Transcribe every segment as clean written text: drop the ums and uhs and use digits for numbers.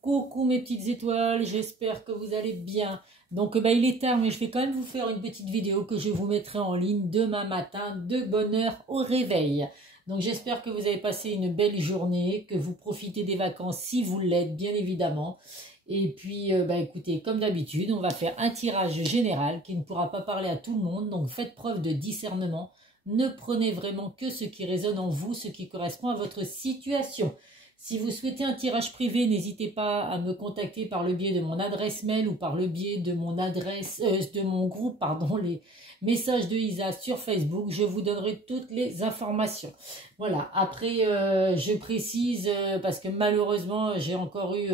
Coucou mes petites étoiles, j'espère que vous allez bien. Donc il est tard, mais je vais quand même vous faire une petite vidéo que je vous mettrai en ligne demain matin de bonne heure au réveil. Donc j'espère que vous avez passé une belle journée, que vous profitez des vacances si vous l'êtes, bien évidemment. Et puis écoutez, comme d'habitude, on va faire un tirage général qui ne pourra pas parler à tout le monde. Donc faites preuve de discernement. Ne prenez vraiment que ce qui résonne en vous, ce qui correspond à votre situation. Si vous souhaitez un tirage privé, n'hésitez pas à me contacter par le biais de mon adresse mail ou par le biais de mon de mon groupe, pardon, les messages de Isa sur Facebook. Je vous donnerai toutes les informations. Voilà. Après, je précise parce que malheureusement, j'ai encore eu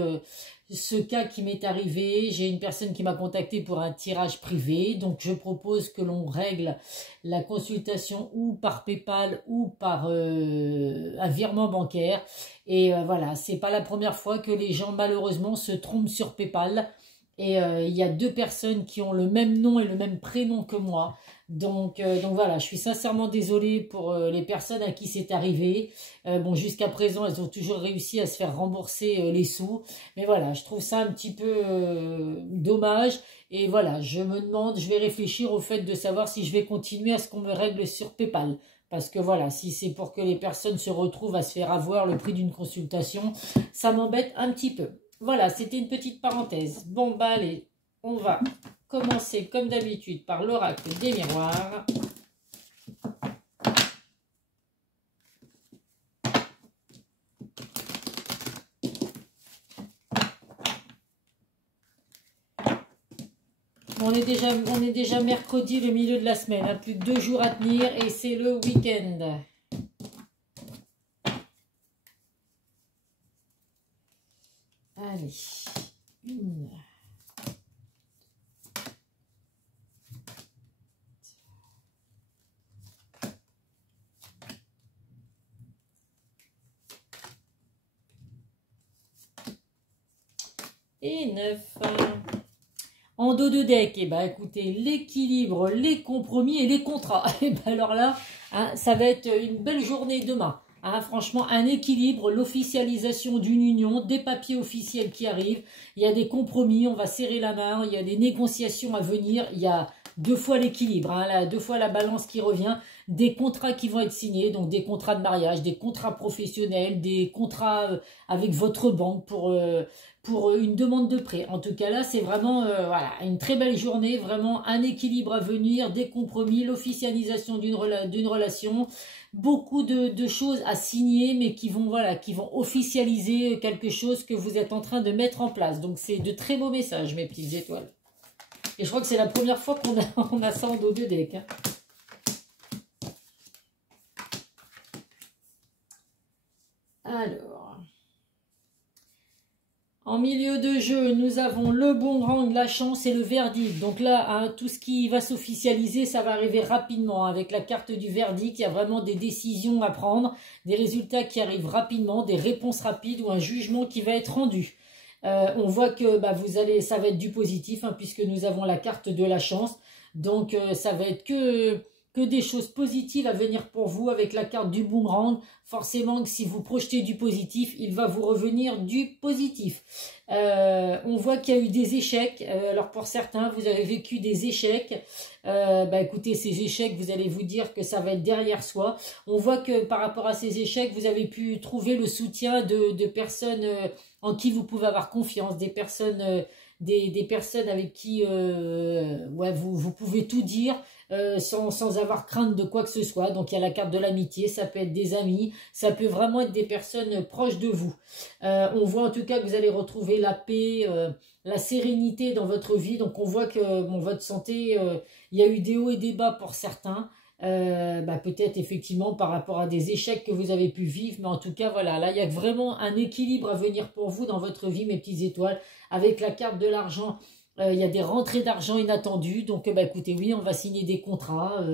ce cas qui m'est arrivé. J'ai une personne qui m'a contacté pour un tirage privé. Donc, je propose que l'on règle la consultation ou par PayPal ou par un virement bancaire. Et voilà, c'est pas la première fois que les gens malheureusement se trompent sur PayPal. Et il y a deux personnes qui ont le même nom et le même prénom que moi. Donc voilà, je suis sincèrement désolée pour les personnes à qui c'est arrivé. Bon, jusqu'à présent, elles ont toujours réussi à se faire rembourser les sous. Mais voilà, je trouve ça un petit peu dommage. Et voilà, je me demande, je vais réfléchir au fait de savoir si je vais continuer à ce qu'on me règle sur PayPal. Parce que voilà, si c'est pour que les personnes se retrouvent à se faire avoir le prix d'une consultation, ça m'embête un petit peu. Voilà, c'était une petite parenthèse. Bon, bah allez, on va commencer comme d'habitude par l'oracle des miroirs. On est déjà mercredi, le milieu de la semaine. Hein, plus de 2 jours à tenir et c'est le week-end. Allez, une. Et 9. En dos de deck, et ben écoutez, l'équilibre, les compromis et les contrats. Et ben alors là, hein, ça va être une belle journée demain. Hein, franchement, un équilibre, l'officialisation d'une union, des papiers officiels qui arrivent. Il y a des compromis, on va serrer la main, il y a des négociations à venir. Il y a 2 fois l'équilibre, hein, 2 fois la balance qui revient. Des contrats qui vont être signés, donc des contrats de mariage, des contrats professionnels, des contrats avec votre banque pour une demande de prêt. En tout cas là, c'est vraiment voilà, une très belle journée, vraiment un équilibre à venir, des compromis, l'officialisation d'une relation, beaucoup de choses à signer, mais qui vont, voilà, qui vont officialiser quelque chose que vous êtes en train de mettre en place. Donc c'est de très beaux messages, mes petites étoiles. Et je crois que c'est la première fois qu'on a, on a ça en dos de deck. Hein. Alors, en milieu de jeu, nous avons le boomerang, la chance et le verdict. Donc là, hein, tout ce qui va s'officialiser, ça va arriver rapidement. Avec la carte du verdict, il y a vraiment des décisions à prendre, des résultats qui arrivent rapidement, des réponses rapides ou un jugement qui va être rendu. On voit que ça va être du positif, hein, puisque nous avons la carte de la chance. Donc ça va être que des choses positives à venir pour vous avec la carte du boomerang. Forcément que si vous projetez du positif, il va vous revenir du positif. On voit qu'il y a eu des échecs. Alors pour certains, vous avez vécu des échecs. Écoutez, ces échecs, vous allez vous dire que ça va être derrière soi. On voit que par rapport à ces échecs, vous avez pu trouver le soutien de personnes en qui vous pouvez avoir confiance, des personnes... Des personnes avec qui vous pouvez tout dire sans avoir crainte de quoi que ce soit. Donc il y a la carte de l'amitié, ça peut être des amis, ça peut vraiment être des personnes proches de vous. On voit en tout cas que vous allez retrouver la paix, la sérénité dans votre vie. Donc on voit que votre santé, il y a eu des hauts et des bas pour certains. Peut-être effectivement par rapport à des échecs que vous avez pu vivre, mais en tout cas voilà, là il y a vraiment un équilibre à venir pour vous dans votre vie, mes petites étoiles. Avec la carte de l'argent, il y a des rentrées d'argent inattendues, donc écoutez, oui, on va signer des contrats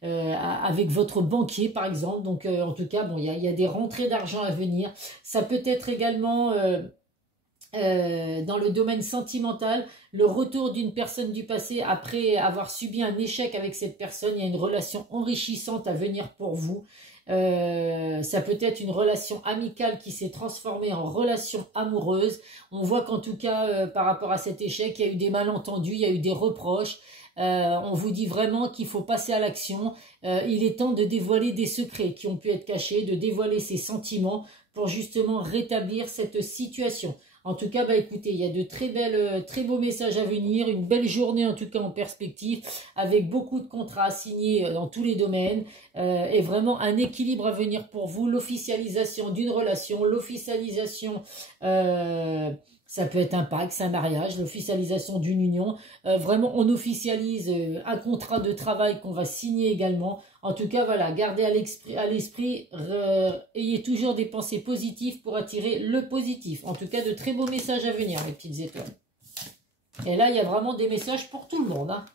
avec votre banquier par exemple. Donc en tout cas, bon, il y a des rentrées d'argent à venir. Ça peut être également dans le domaine sentimental, le retour d'une personne du passé après avoir subi un échec avec cette personne. Il y a une relation enrichissante à venir pour vous. Ça peut être une relation amicale qui s'est transformée en relation amoureuse. On voit qu'en tout cas, par rapport à cet échec, il y a eu des malentendus, il y a eu des reproches. On vous dit vraiment qu'il faut passer à l'action. Il est temps de dévoiler des secrets qui ont pu être cachés, de dévoiler ses sentiments pour justement rétablir cette situation. En tout cas, bah écoutez, il y a de très beaux messages à venir, une belle journée en tout cas en perspective, avec beaucoup de contrats à signer dans tous les domaines, et vraiment un équilibre à venir pour vous, l'officialisation d'une relation, l'officialisation, ça peut être un pacte, un mariage, l'officialisation d'une union, vraiment on officialise un contrat de travail qu'on va signer également. En tout cas, voilà, gardez à l'esprit, ayez toujours des pensées positives pour attirer le positif. En tout cas, de très beaux messages à venir, mes petites étoiles. Et là, il y a vraiment des messages pour tout le monde. Hein.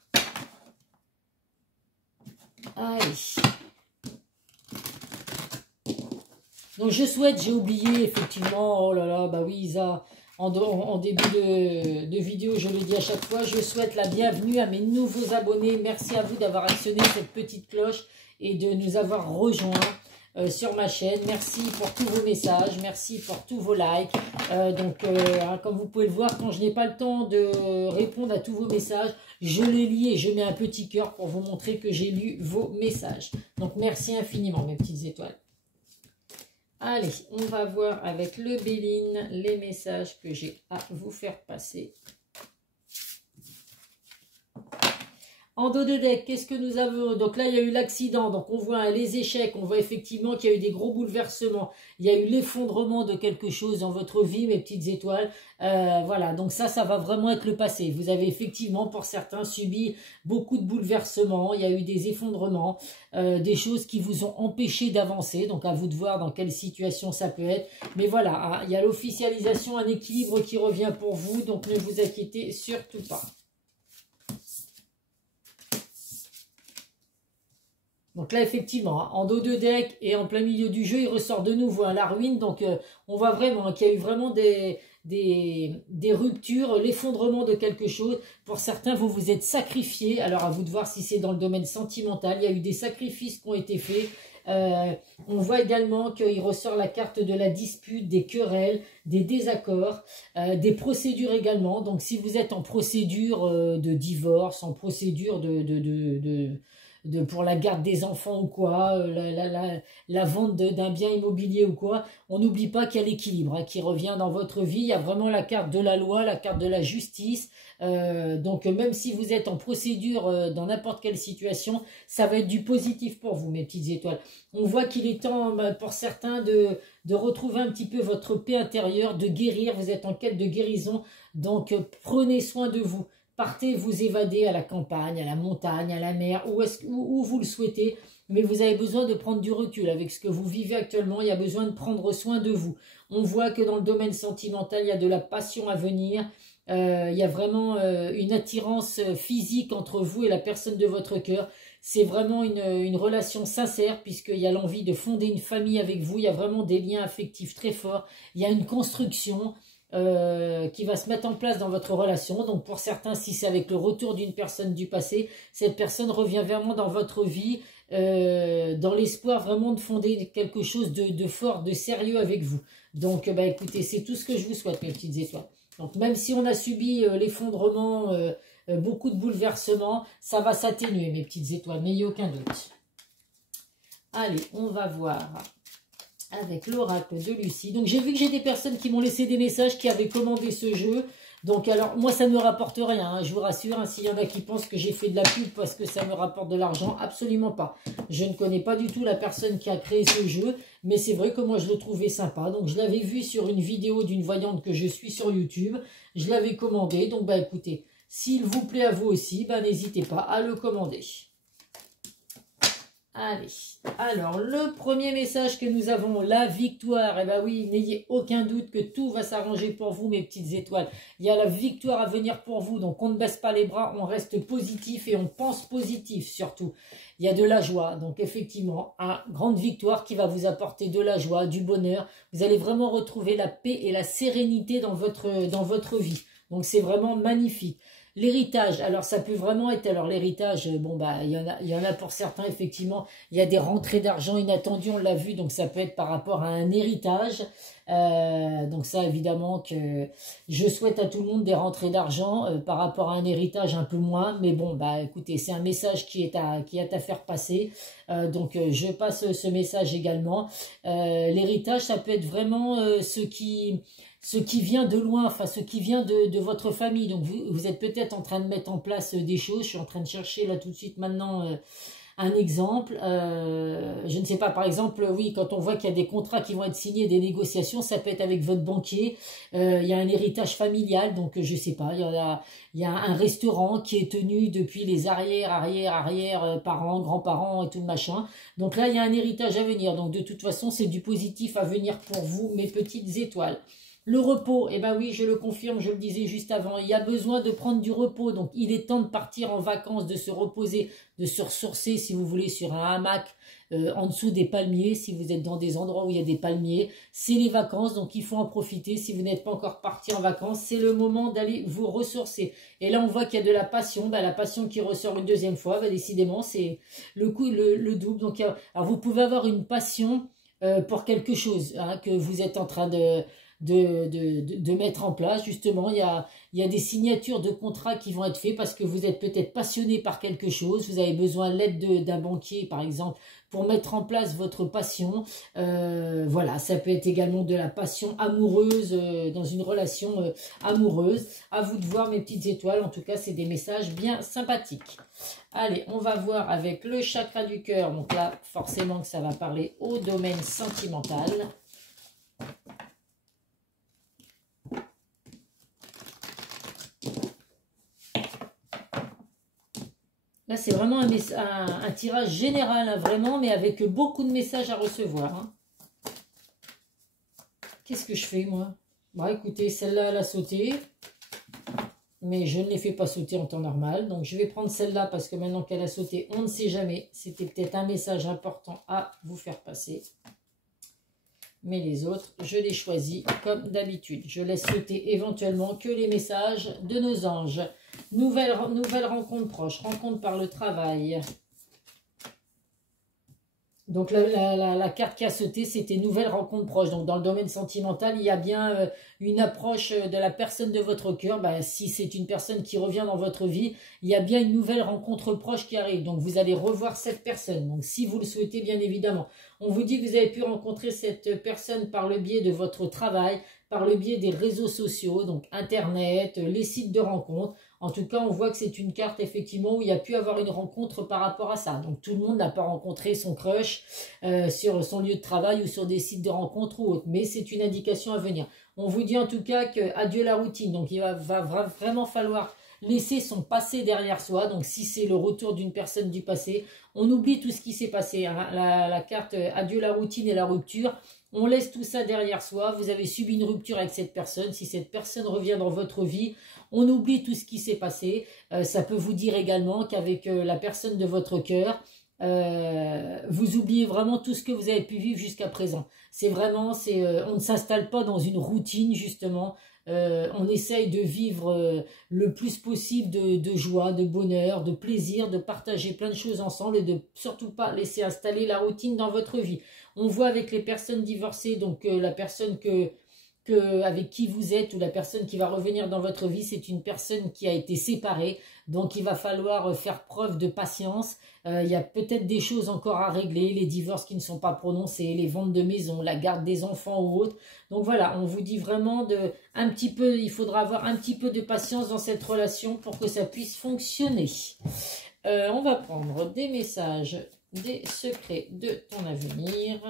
Allez. Donc, je souhaite, j'ai oublié, effectivement, oh là là, bah oui, Isa, en début de vidéo, je le dis à chaque fois, je souhaite la bienvenue à mes nouveaux abonnés. Merci à vous d'avoir actionné cette petite cloche et de nous avoir rejoints sur ma chaîne. Merci pour tous vos messages, merci pour tous vos likes. Comme vous pouvez le voir, quand je n'ai pas le temps de répondre à tous vos messages, je les lis et je mets un petit cœur pour vous montrer que j'ai lu vos messages. Donc merci infiniment mes petites étoiles. Allez, on va voir avec le Béline les messages que j'ai à vous faire passer. En dos de deck, qu'est-ce que nous avons? Donc là, il y a eu l'accident, donc on voit les échecs, on voit effectivement qu'il y a eu des gros bouleversements. Il y a eu l'effondrement de quelque chose dans votre vie, mes petites étoiles. Voilà, donc ça va vraiment être le passé. Vous avez effectivement, pour certains, subi beaucoup de bouleversements. Il y a eu des effondrements, des choses qui vous ont empêché d'avancer. Donc à vous de voir dans quelle situation ça peut être. Mais voilà, hein, il y a l'officialisation, un équilibre qui revient pour vous, donc ne vous inquiétez surtout pas. Donc là, effectivement, hein, en dos de deck et en plein milieu du jeu, il ressort de nouveau la ruine. Donc, on voit vraiment qu'il y a eu vraiment des ruptures, l'effondrement de quelque chose. Pour certains, vous vous êtes sacrifiés. Alors, à vous de voir si c'est dans le domaine sentimental. Il y a eu des sacrifices qui ont été faits. On voit également qu'il ressort la carte de la dispute, des querelles, des désaccords, des procédures également. Donc, si vous êtes en procédure de divorce, en procédure pour la garde des enfants ou quoi, la vente d'un bien immobilier ou quoi, on n'oublie pas qu'il y a l'équilibre qui revient dans votre vie. Il y a vraiment la carte de la loi, la carte de la justice. Donc même si vous êtes en procédure dans n'importe quelle situation, ça va être du positif pour vous, mes petites étoiles. On voit qu'il est temps pour certains de retrouver un petit peu votre paix intérieure, de guérir. Vous êtes en quête de guérison, donc prenez soin de vous. Partez vous évader à la campagne, à la montagne, à la mer, où vous le souhaitez. Mais vous avez besoin de prendre du recul avec ce que vous vivez actuellement. Il y a besoin de prendre soin de vous. On voit que dans le domaine sentimental, il y a de la passion à venir. Il y a vraiment une attirance physique entre vous et la personne de votre cœur. C'est vraiment une relation sincère puisqu'il y a l'envie de fonder une famille avec vous. Il y a vraiment des liens affectifs très forts. Il y a une construction qui va se mettre en place dans votre relation. Donc pour certains, si c'est avec le retour d'une personne du passé, cette personne revient vraiment dans votre vie, dans l'espoir vraiment de fonder quelque chose de fort, de sérieux avec vous. Donc écoutez, c'est tout ce que je vous souhaite, mes petites étoiles. Donc même si on a subi l'effondrement, beaucoup de bouleversements, ça va s'atténuer, mes petites étoiles, n'ayez aucun doute. Allez, on va voir avec l'oracle de Lucie. Donc j'ai vu que j'ai des personnes qui m'ont laissé des messages, qui avaient commandé ce jeu. Donc alors moi ça ne me rapporte rien, hein, je vous rassure, hein, s'il y en a qui pensent que j'ai fait de la pub parce que ça me rapporte de l'argent, absolument pas. Je ne connais pas du tout la personne qui a créé ce jeu, mais c'est vrai que moi je le trouvais sympa. Donc je l'avais vu sur une vidéo d'une voyante que je suis sur YouTube, je l'avais commandé. Donc écoutez, s'il vous plaît à vous aussi, n'hésitez pas à le commander. Allez, alors le premier message que nous avons, la victoire. Eh bien oui, n'ayez aucun doute que tout va s'arranger pour vous, mes petites étoiles. Il y a la victoire à venir pour vous, donc on ne baisse pas les bras, on reste positif et on pense positif surtout. Il y a de la joie, donc effectivement, une grande victoire qui va vous apporter de la joie, du bonheur. Vous allez vraiment retrouver la paix et la sérénité dans votre vie. Donc c'est vraiment magnifique. L'héritage, alors ça peut vraiment être, alors l'héritage, bon bah il y en a pour certains effectivement, il y a des rentrées d'argent inattendues, on l'a vu, donc ça peut être par rapport à un héritage. Donc ça évidemment que je souhaite à tout le monde des rentrées d'argent, par rapport à un héritage un peu moins, mais bon bah écoutez, c'est un message qui est à faire passer. Donc je passe ce message également. L'héritage, ça peut être vraiment ce qui vient de loin, enfin ce qui vient de votre famille. Donc vous êtes peut-être en train de mettre en place des choses. Je suis en train de chercher là tout de suite maintenant un exemple. Je ne sais pas, par exemple, oui, quand on voit qu'il y a des contrats qui vont être signés, des négociations, ça peut être avec votre banquier. Il y a un héritage familial, donc je sais pas, il y a un restaurant qui est tenu depuis les arrière parents, grands-parents et tout le machin. Donc là, il y a un héritage à venir. Donc de toute façon, c'est du positif à venir pour vous, mes petites étoiles. Le repos, eh ben oui, je le confirme, je le disais juste avant, il y a besoin de prendre du repos, donc il est temps de partir en vacances, de se reposer, de se ressourcer, si vous voulez, sur un hamac, en dessous des palmiers, si vous êtes dans des endroits où il y a des palmiers. C'est les vacances, donc il faut en profiter. Si vous n'êtes pas encore parti en vacances, c'est le moment d'aller vous ressourcer. Et là, on voit qu'il y a de la passion, bah, la passion qui ressort une deuxième fois, bah, décidément, c'est le coup, le double. Donc, alors vous pouvez avoir une passion pour quelque chose, hein, que vous êtes en train de mettre en place. Justement, il y a des signatures de contrats qui vont être faits parce que vous êtes peut-être passionné par quelque chose, vous avez besoin de l'aide d'un banquier par exemple pour mettre en place votre passion. Voilà, ça peut être également de la passion amoureuse, dans une relation amoureuse. À vous de voir, mes petites étoiles. En tout cas, c'est des messages bien sympathiques. Allez, on va voir avec le chakra du cœur. Donc là, forcément que ça va parler au domaine sentimental. Là, c'est vraiment un tirage général, hein, vraiment, mais avec beaucoup de messages à recevoir. Hein. Qu'est-ce que je fais, moi? Bon, écoutez, celle-là, elle a sauté. Mais je ne l'ai fait pas sauter en temps normal. Donc, je vais prendre celle-là parce que maintenant qu'elle a sauté, on ne sait jamais. C'était peut-être un message important à vous faire passer. Mais les autres, je les choisis comme d'habitude. Je laisse sauter éventuellement que les messages de nos anges. Nouvelle rencontre proche, rencontre par le travail. Donc la carte qui a sauté, c'était nouvelle rencontre proche. Donc dans le domaine sentimental, il y a bien une approche de la personne de votre cœur. Bah, si c'est une personne qui revient dans votre vie, il y a bien une nouvelle rencontre proche qui arrive. Donc vous allez revoir cette personne. Donc si vous le souhaitez, bien évidemment. On vous dit que vous avez pu rencontrer cette personne par le biais de votre travail, par le biais des réseaux sociaux, donc Internet, les sites de rencontres. En tout cas, on voit que c'est une carte, effectivement, où il y a pu avoir une rencontre par rapport à ça. Donc, tout le monde n'a pas rencontré son crush sur son lieu de travail ou sur des sites de rencontres ou autres. Mais c'est une indication à venir. On vous dit en tout cas que adieu la routine. Donc, il va vraiment falloir laisser son passé derrière soi. Donc, si c'est le retour d'une personne du passé, on oublie tout ce qui s'est passé. Hein. La carte adieu la routine et la rupture. On laisse tout ça derrière soi. Vous avez subi une rupture avec cette personne. Si cette personne revient dans votre vie, on oublie tout ce qui s'est passé. Ça peut vous dire également qu'avec la personne de votre cœur, vous oubliez vraiment tout ce que vous avez pu vivre jusqu'à présent. C'est vraiment, on ne s'installe pas dans une routine justement. On essaye de vivre le plus possible de joie, de bonheur, de plaisir, de partager plein de choses ensemble et de surtout pas laisser installer la routine dans votre vie. On voit avec les personnes divorcées, donc la personne avec qui vous êtes ou la personne qui va revenir dans votre vie, c'est une personne qui a été séparée. Donc, il va falloir faire preuve de patience. Il y a peut-être des choses encore à régler, les divorces qui ne sont pas prononcés, les ventes de maison, la garde des enfants ou autre. Donc, voilà, on vous dit vraiment il faudra avoir un petit peu de patience dans cette relation pour que ça puisse fonctionner. On va prendre des messages, des secrets de ton avenir.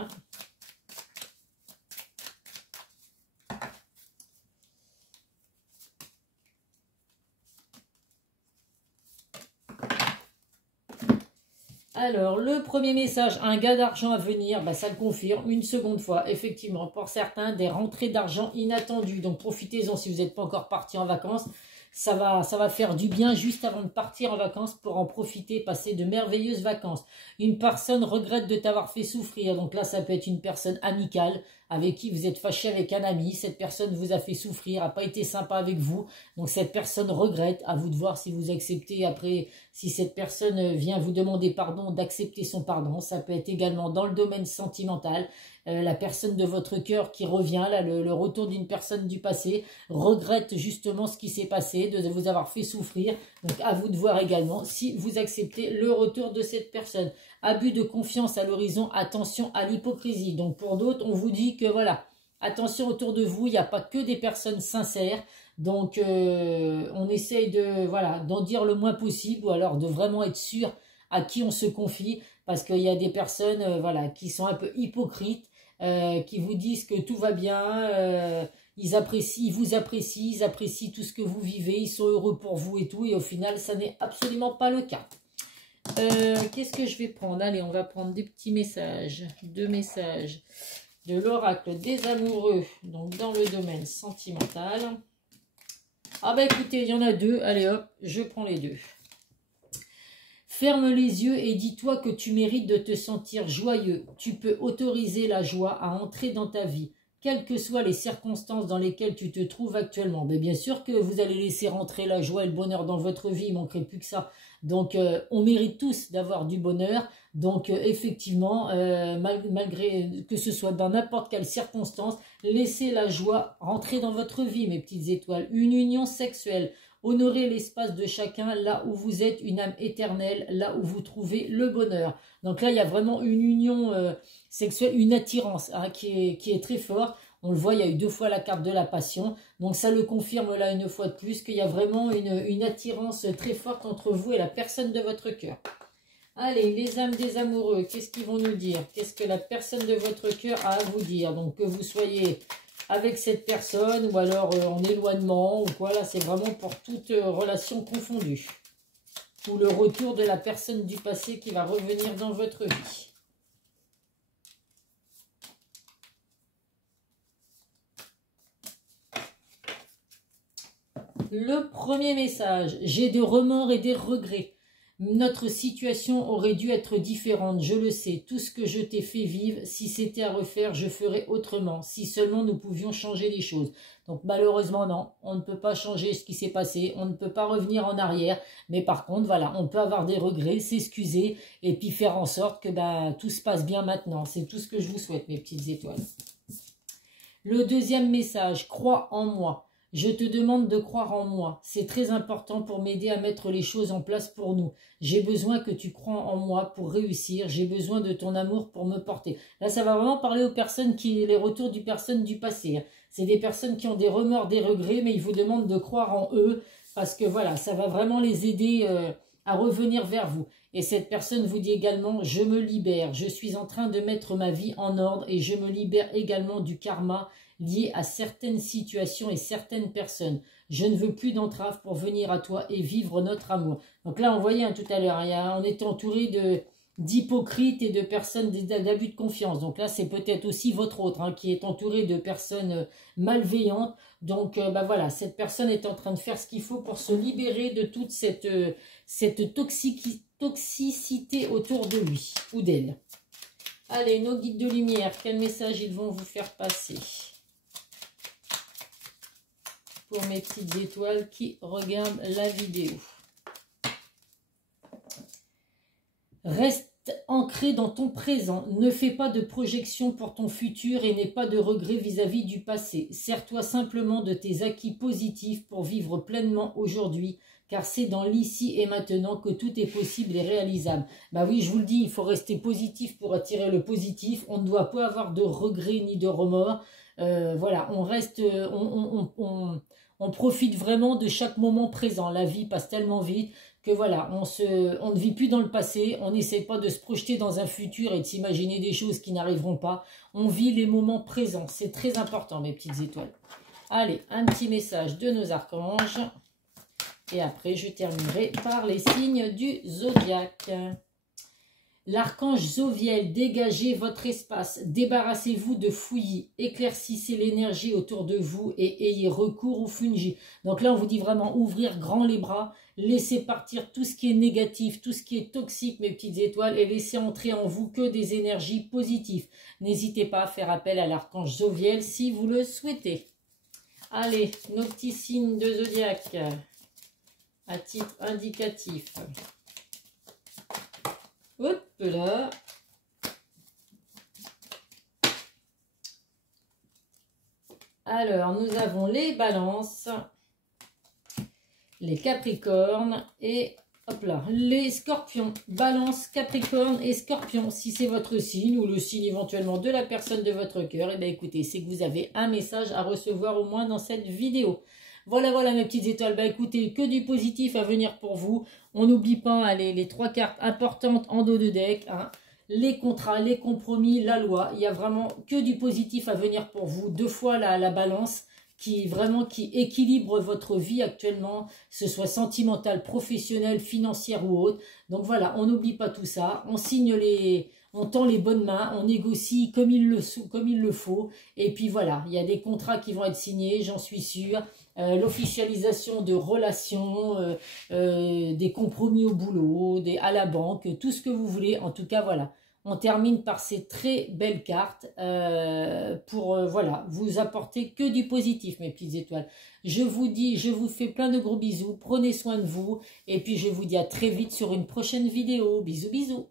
Alors, le premier message, un gain d'argent à venir, bah, ça le confirme une seconde fois. Effectivement, pour certains, des rentrées d'argent inattendues. Donc, profitez-en si vous n'êtes pas encore parti en vacances. Ça va faire du bien juste avant de partir en vacances pour en profiter, passer de merveilleuses vacances. Une personne regrette de t'avoir fait souffrir. Donc là, ça peut être une personne amicale avec qui vous êtes fâché avec un ami, cette personne vous a fait souffrir, n'a pas été sympa avec vous, donc cette personne regrette, à vous de voir si vous acceptez après, si cette personne vient vous demander pardon, d'accepter son pardon. Ça peut être également dans le domaine sentimental, la personne de votre cœur qui revient, là, le retour d'une personne du passé, regrette justement ce qui s'est passé, de vous avoir fait souffrir. Donc à vous de voir également si vous acceptez le retour de cette personne. Abus de confiance à l'horizon, attention à l'hypocrisie. Donc pour d'autres, on vous dit que voilà, attention autour de vous, il n'y a pas que des personnes sincères. Donc on essaye de voilà d'en dire le moins possible, ou alors de vraiment être sûr à qui on se confie, parce qu'il y a des personnes voilà, qui sont un peu hypocrites, qui vous disent que tout va bien, ils vous apprécient, ils apprécient tout ce que vous vivez, ils sont heureux pour vous et tout, et au final, ça n'est absolument pas le cas. Qu'est-ce que je vais prendre? Allez, on va prendre des petits messages, 2 messages de l'oracle des amoureux, donc dans le domaine sentimental. Ah bah écoutez, il y en a 2, allez hop, je prends les 2. Ferme les yeux et dis-toi que tu mérites de te sentir joyeux. Tu peux autoriser la joie à entrer dans ta vie, quelles que soient les circonstances dans lesquelles tu te trouves actuellement. Mais bien sûr que vous allez laisser rentrer la joie et le bonheur dans votre vie, il ne manquerait plus que ça. Donc on mérite tous d'avoir du bonheur. Donc effectivement, malgré que ce soit dans n'importe quelle circonstance, laissez la joie rentrer dans votre vie, mes petites étoiles. Une union sexuelle. Honorez l'espace de chacun, là où vous êtes une âme éternelle, là où vous trouvez le bonheur. Donc là, il y a vraiment une union sexuelle, une attirance hein, qui est très forte. On le voit, il y a eu 2 fois la carte de la passion. Donc ça le confirme là une fois de plus qu'il y a vraiment une attirance très forte entre vous et la personne de votre cœur. Allez, les âmes des amoureux, qu'est-ce qu'ils vont nous dire? Qu'est-ce que la personne de votre cœur a à vous dire? Donc que vous soyez avec cette personne ou alors en éloignement ou quoi, là c'est vraiment pour toute relation confondue. Ou le retour de la personne du passé qui va revenir dans votre vie. Le premier message, j'ai des remords et des regrets. Notre situation aurait dû être différente, je le sais. Tout ce que je t'ai fait vivre, si c'était à refaire, je ferais autrement. Si seulement nous pouvions changer les choses. Donc malheureusement, non, on ne peut pas changer ce qui s'est passé. On ne peut pas revenir en arrière. Mais par contre, voilà, on peut avoir des regrets, s'excuser et puis faire en sorte que tout se passe bien maintenant. C'est tout ce que je vous souhaite, mes petites étoiles. Le deuxième message, crois en moi. Je te demande de croire en moi. C'est très important pour m'aider à mettre les choses en place pour nous. J'ai besoin que tu crois en moi pour réussir. J'ai besoin de ton amour pour me porter. Là, ça va vraiment parler aux personnes les retours du personne du passé. C'est des personnes qui ont des remords, des regrets, mais ils vous demandent de croire en eux parce que voilà, ça va vraiment les aider à revenir vers vous. Et cette personne vous dit également, je me libère. Je suis en train de mettre ma vie en ordre et je me libère également du karma lié à certaines situations et certaines personnes. Je ne veux plus d'entrave pour venir à toi et vivre notre amour. Donc là, on voyait tout à l'heure, on était entouré d'hypocrites et de personnes d'abus de confiance. Donc là, c'est peut-être aussi votre autre qui est entouré de personnes malveillantes. Donc voilà, cette personne est en train de faire ce qu'il faut pour se libérer de toute cette toxicité autour de lui ou d'elle. Allez, nos guides de lumière, quel message ils vont vous faire passer pour mes petites étoiles qui regardent la vidéo. Reste ancré dans ton présent. Ne fais pas de projection pour ton futur et n'aie pas de regrets vis-à-vis du passé. Sers-toi simplement de tes acquis positifs pour vivre pleinement aujourd'hui, car c'est dans l'ici et maintenant que tout est possible et réalisable. Bah oui, je vous le dis, il faut rester positif pour attirer le positif. On ne doit pas avoir de regrets ni de remords. Voilà, on reste... On profite vraiment de chaque moment présent. La vie passe tellement vite que voilà, on ne vit plus dans le passé, on n'essaie pas de se projeter dans un futur et de s'imaginer des choses qui n'arriveront pas. On vit les moments présents. C'est très important, mes petites étoiles. Allez, un petit message de nos archanges. Et après, je terminerai par les signes du zodiaque. L'archange Zoviel, dégagez votre espace, débarrassez-vous de fouillis, éclaircissez l'énergie autour de vous et ayez recours aux fungi. Donc là, on vous dit vraiment ouvrir grand les bras, laissez partir tout ce qui est négatif, tout ce qui est toxique, mes petites étoiles, et laissez entrer en vous que des énergies positives. N'hésitez pas à faire appel à l'archange Zoviel si vous le souhaitez. Allez, nos petits signes de zodiaque à titre indicatif. Hop là. Alors, nous avons les balances, les capricornes et hop là, les scorpions. Balance, capricorne et scorpion. Si c'est votre signe ou le signe éventuellement de la personne de votre cœur, et bien écoutez, c'est que vous avez un message à recevoir au moins dans cette vidéo. Voilà mes petites étoiles. Bah écoutez, que du positif à venir pour vous. On n'oublie pas allez, les 3 cartes importantes en dos de deck. Hein. Les contrats, les compromis, la loi. Il y a vraiment que du positif à venir pour vous. 2 fois la balance qui équilibre votre vie actuellement, que ce soit sentimentale, professionnelle, financière ou autre. Donc voilà, on n'oublie pas tout ça. On signe on tend les bonnes mains, on négocie comme il le faut. Et puis voilà, il y a des contrats qui vont être signés, j'en suis sûre. L'officialisation de relations, des compromis au boulot, à la banque, tout ce que vous voulez. En tout cas, voilà. On termine par ces très belles cartes pour voilà, vous apporter que du positif, mes petites étoiles. Je vous fais plein de gros bisous. Prenez soin de vous. Et puis, je vous dis à très vite sur une prochaine vidéo. Bisous, bisous.